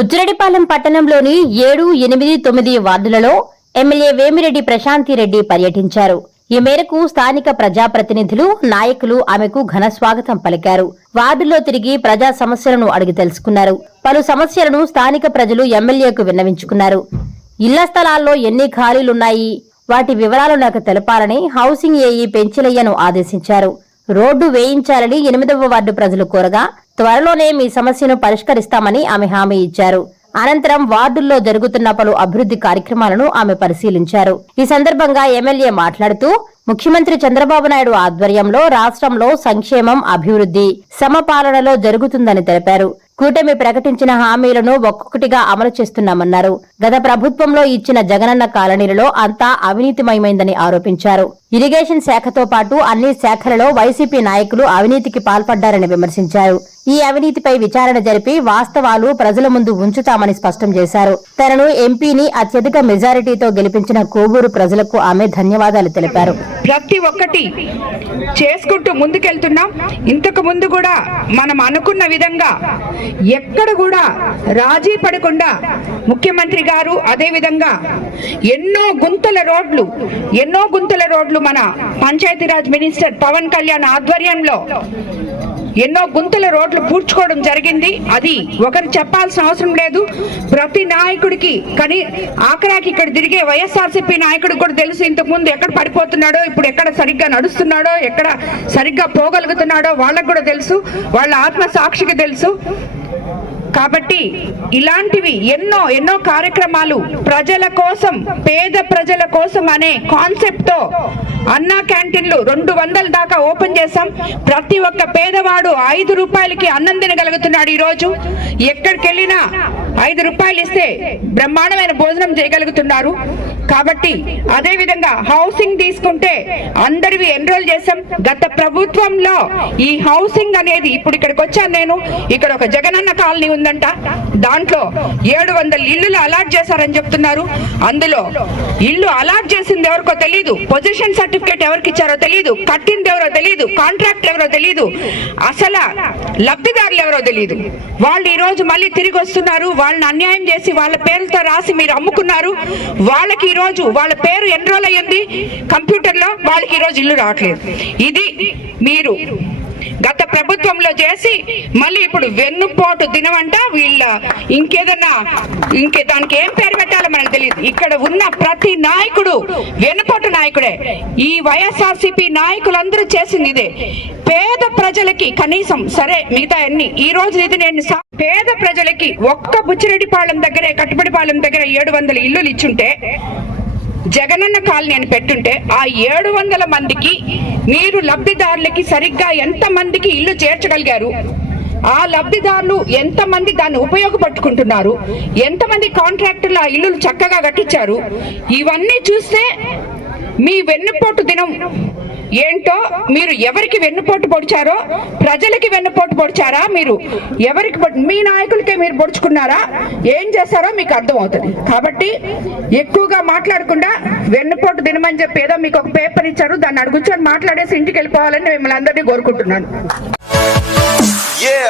బుచ్చిరెడ్డిపాలెం పట్టణంలోని ఏడు ఎనిమిది తొమ్మిది వార్డులలో ఎమ్మెల్యే వేమిరెడ్డి ప్రశాంతిరెడ్డి పర్యటించారు. ఈ మేరకు స్థానిక ప్రజాప్రతినిధులు నాయకులు ఆమెకు ఘన స్వాగతం పలికారు. వార్డులో తిరిగి ప్రజా సమస్యలను అడిగి తెలుసుకున్నారు. పలు సమస్యలను స్థానిక ప్రజలు ఎమ్మెల్యేకు విన్నవించుకున్నారు. ఇళ్ళ స్థలాల్లో ఎన్ని ఖాళీలున్నాయి? వాటి వివరాలు నాకు తెలపాలని హౌసింగ్ ఏఈ పెంచిలయ్యను ఆదేశించారు. రోడ్డు వేయించాలని ఎనిమిదవ వార్డు ప్రజలు కోరగా త్వరలోనే మీ సమస్యను పరిష్కరిస్తామని ఆమె హామీ ఇచ్చారు. అనంతరం వార్డుల్లో జరుగుతున్న పలు అభివృద్ధి కార్యక్రమాలను ఆమె పరిశీలించారు. ఈ సందర్భంగా ఎమ్మెల్యే మాట్లాడుతూ ముఖ్యమంత్రి చంద్రబాబు నాయుడు ఆధ్వర్యంలో రాష్ట్రంలో సంక్షేమం అభివృద్ధి సమపాలనలో జరుగుతుందని తెలిపారు. కూటమి ప్రకటించిన హామీలను ఒక్కొక్కటిగా అమలు చేస్తున్నామన్నారు. గత ప్రభుత్వంలో ఇచ్చిన జగనన్న కాలనీలలో అంతా అవినీతిమయమైందని ఆరోపించారు. ఇరిగేషన్ శాఖతో పాటు అన్ని శాఖలలో వైసీపీ నాయకులు అవినీతికి పాల్పడ్డారని విమర్శించారు. ఈ అవినీతిపై విచారణ జరిపి వాస్తవాలు ప్రజల ముందు ఉంచుతామని స్పష్టం చేశారు. తనను ఎంపీని అత్యధిక మెజారిటీతో గెలిపించిన కోవూరు ప్రజలకు ఆమె ధన్యవాదాలు తెలిపారు. ప్రతి ఒక్కటి చేసుకుంటూ ముందుకెళ్తున్నాం. ఇంతకు ముందు కూడా మనం అనుకున్న విధంగా ఎక్కడ కూడా రాజీ పడకుండా ముఖ్యమంత్రి గారు అదే విధంగా ఎన్నో గుంతల రోడ్లు ఎన్నో గుంతల రోడ్లు మన పంచాయతీరాజ్ మినిస్టర్ పవన్ కళ్యాణ్ ఆధ్వర్యంలో ఎన్నో గుంతల రోడ్లు పూడ్చుకోవడం జరిగింది. అది ఒకరు చెప్పాల్సిన అవసరం లేదు. ప్రతి నాయకుడికి కానీ ఆఖరాకి ఇక్కడ తిరిగే వైఎస్ఆర్సీపీ నాయకుడికి కూడా తెలుసు ఇంతకుముందు ఎక్కడ పడిపోతున్నాడో ఇప్పుడు ఎక్కడ సరిగ్గా నడుస్తున్నాడో ఎక్కడ సరిగ్గా పోగలుగుతున్నాడో వాళ్ళకు కూడా తెలుసు. వాళ్ళ ఆత్మ సాక్షికి తెలుసు. కాబట్టి ఇలాంటివి ఎన్నో ఎన్నో కార్యక్రమాలు ప్రజల కోసం పేద ప్రజల కోసం అనే కాన్సెప్ట్తో అన్నా క్యాంటీన్లు రెండు వందల దాకా ఓపెన్ చేశాం. ప్రతి ఒక్క పేదవాడు ఐదు రూపాయలకి అన్నం తినగలుగుతున్నాడు ఈరోజు. ఎక్కడికి వెళ్ళినా ఐదు రూపాయలు ఇస్తే బ్రహ్మాండమైన భోజనం చేయగలుగుతున్నారు. కాబట్టి అదే విధంగా హౌసింగ్ తీసుకుంటే అందరివి ఎన్రోల్ చేశాం. గత ప్రభుత్వంలో ఈ హౌసింగ్ అనేది ఇప్పుడు ఇక్కడికి వచ్చాను నేను. ఇక్కడ ఒక జగనన్న కాలనీ ఉందంట. దాంట్లో ఏడు వందల ఇల్లులు అలాట్ చేశారని చెప్తున్నారు. అందులో ఇల్లు అలాట్ చేసింది ఎవరికో తెలియదు పొజిషన్ సర్టిఫికేట్ ఎవరికి ఇచ్చారో తెలియదు కట్టింది ఎవరో తెలియదు కాంట్రాక్ట్ ఎవరో తెలియదు అసలు లబ్ధిదారులు ఎవరో తెలియదు వాళ్ళు ఈ రోజు మళ్ళీ తిరిగి వస్తున్నారు. వాళ్ళని అన్యాయం చేసి వాళ్ళ పేర్లతో రాసి మీరు అమ్ముకున్నారు. వాళ్ళకి ఈరోజు వాళ్ళ పేరు ఎన్రోల్ అయ్యింది. కంప్యూటర్లో వాళ్ళకి ఈరోజు ఇల్లు రావట్లేదు. ఇది మీరు గత ప్రభుత్వంలో చేసి మళ్ళీ ఇప్పుడు వెన్నుపోటు దినమంట వీళ్ళ ఇంకేదన్నా ఇంకే దానికి ఏం పేరు పెట్టాలో మనకు తెలియదు. ఇక్కడ ఉన్న ప్రతి నాయకుడు వెన్నుపోటు నాయకుడే. ఈ వైఎస్ఆర్సిపి నాయకులందరూ చేసింది ఇదే. పేద ప్రజలకి కనీసం సరే మిగతా అన్ని ఈ రోజు ఇది నేను పేద ప్రజలకి ఒక్క బుచ్చిరెడ్డిపాలెం దగ్గరే కట్టుబడిపాలెం దగ్గర ఏడు వందల ఇల్లులు ఇచ్చుంటే జగనన్న కాలనీ అని పెట్టుంటే ఆ ఏడు వందల మందికి మీరు లబ్ధిదారులకి సరిగ్గా ఎంత మందికి ఇల్లు చేర్చగలిగారు? ఆ లబ్ధిదారులు ఎంతమంది దాన్ని ఉపయోగపట్టుకుంటున్నారు? ఎంతమంది కాంట్రాక్టర్లు ఆ ఇల్లులు చక్కగా కట్టించారు? ఇవన్నీ చూస్తే మీ వెన్నుపోటు దినం ఏంటో మీరు ఎవరికి వెన్నుపోటు పొడిచారో ప్రజలకి వెన్నుపోటు పొడిచారా మీరు? ఎవరికి మీ నాయకులకే మీరు పొడుచుకున్నారా? ఏం చేశారో మీకు అర్థమవుతుంది. కాబట్టి ఎక్కువగా మాట్లాడకుండా వెన్నుపోటు దినమని చెప్పి ఏదో మీకు ఒక పేపర్ ఇచ్చారు దాన్ని అడుగుచొని మాట్లాడేసి ఇంటికి వెళ్ళిపోవాలని మిమ్మల్ని అందరినీ కోరుకుంటున్నాను. Yeah.